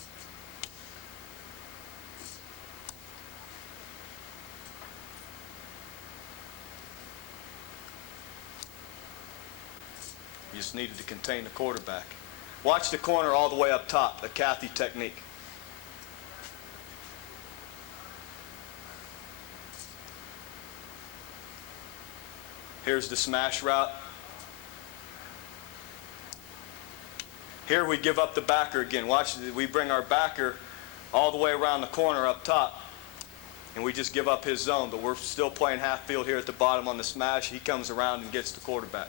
You just needed to contain the quarterback. Watch the corner all the way up top, the Cathy technique. Here's the smash route. Here we give up the backer again. Watch, we bring our backer all the way around the corner up top, and we just give up his zone, but we're still playing half field here at the bottom on the smash. He comes around and gets the quarterback.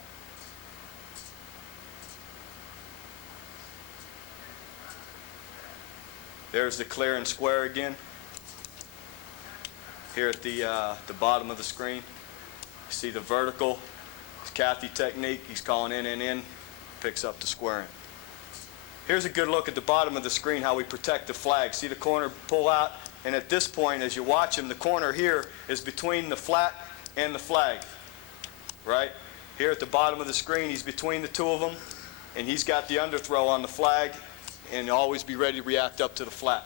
There's the clear and square again. Here at the bottom of the screen, you see the vertical. It's Cathy technique. He's calling in, picks up the squaring. Here's a good look at the bottom of the screen, how we protect the flag. See the corner pull out, and at this point, as you watch him, the corner here is between the flat and the flag, right? Here at the bottom of the screen, he's between the two of them, and he's got the underthrow on the flag, and always be ready to react up to the flat.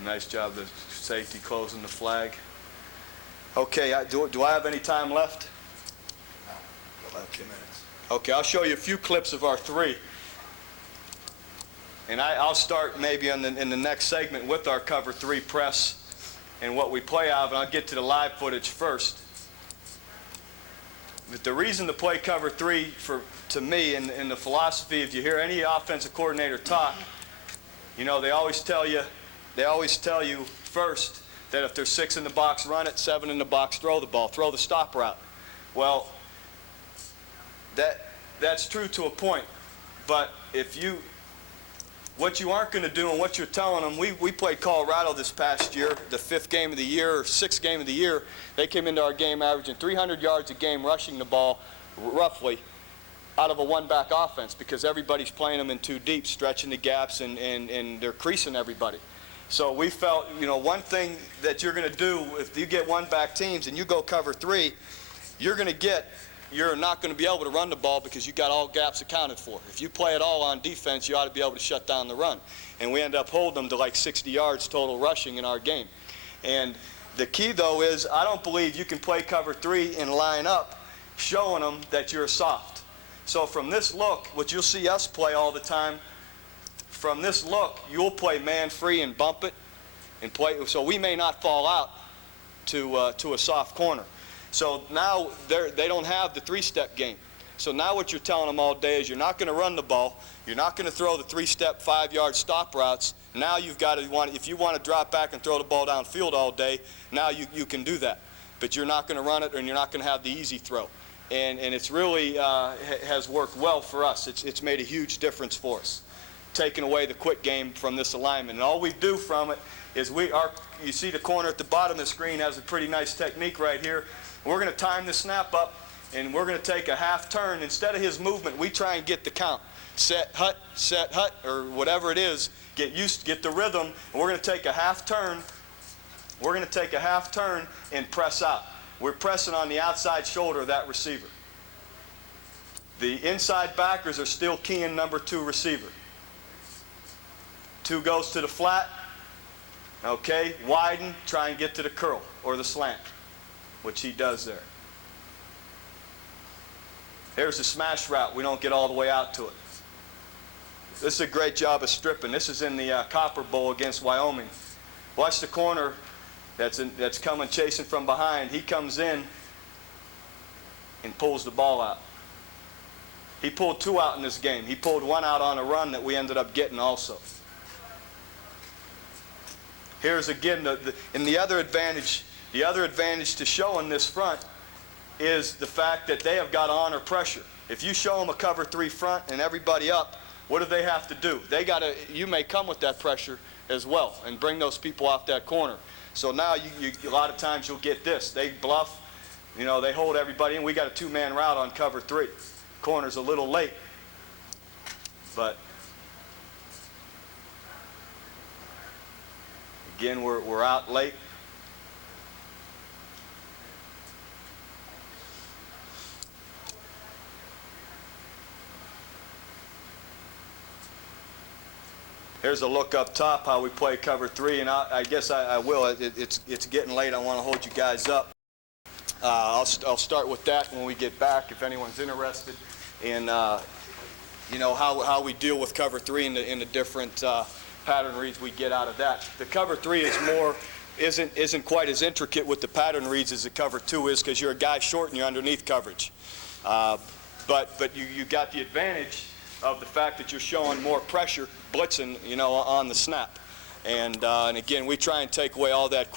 a nice job, the safety closing the flag. Okay, do I have any time left? About 2 minutes. Okay, I'll show you a few clips of our three. And I'll start maybe in the next segment with our cover three press and what we play out of, and I'll get to the live footage first. But the reason to play cover three, to me, in the philosophy, if you hear any offensive coordinator talk, you know, they always tell you first that if there's 6 in the box, run it, 7 in the box, throw the ball, throw the stop route. Well, that's true to a point, but what you aren't going to do and what you're telling them, we played Colorado this past year, the 5th game of the year, or 6th game of the year. They came into our game averaging 300 yards a game rushing the ball, roughly, out of a one-back offense because everybody's playing them in 2 deep, stretching the gaps, and they're creasing everybody. So we felt, you know, one thing that you're going to do if you get one-back teams and you go cover 3, you're not going to be able to run the ball because you got all gaps accounted for. If you play it all on defense, you ought to be able to shut down the run. And we end up holding them to like 60 yards total rushing in our game. And the key, though, is I don't believe you can play cover 3 and line up showing them that you're soft. So from this look, what you'll see us play all the time, from this look, you'll play man free and bump it and play. So we may not fall out to a soft corner. So now they don't have the 3-step game. So now what you're telling them all day is you're not going to run the ball. You're not going to throw the 3-step, 5-yard stop routes. Now you've got to if you want to drop back and throw the ball downfield all day, now you can do that. But you're not going to run it, and you're not going to have the easy throw. And it's really has worked well for us. It's made a huge difference for us, taking away the quick game from this alignment. And all we do from it is you see the corner at the bottom of the screen has a pretty nice technique right here. We're going to time the snap up, and we're going to take a half turn. Instead of his movement, we try and get the count. Set, hut, or whatever it is. Get the rhythm, and we're going to take a half turn. We're going to take a half turn and press out. We're pressing on the outside shoulder of that receiver. The inside backers are still keying number 2 receiver. 2 goes to the flat. Okay, widen, try and get to the curl or the slant, which he does there. There's the smash route. We don't get all the way out to it. This is a great job of stripping. This is in the Copper Bowl against Wyoming. Watch the corner that's coming chasing from behind. He comes in and pulls the ball out. He pulled 2 out in this game. He pulled 1 out on a run that we ended up getting also. Here's again the other advantage to showing this front is the fact that they have got to honor pressure. If you show them a cover 3 front and everybody up, what do they have to do? You may come with that pressure as well and bring those people off that corner. So now a lot of times you'll get this. They bluff, you know, they hold everybody in. We got a 2-man route on cover 3. Corner's a little late, but again, we're out late. Here's a look up top how we play cover 3, and I guess I will. It's getting late. I want to hold you guys up. I'll start with that when we get back, if anyone's interested in you know how we deal with cover 3 in the different pattern reads we get out of that. The cover 3 isn't quite as intricate with the pattern reads as the cover 2 is because you're a guy short and you're underneath coverage. But you got the advantage of the fact that you're showing more pressure, blitzing, you know, on the snap. And again, we try and take away all that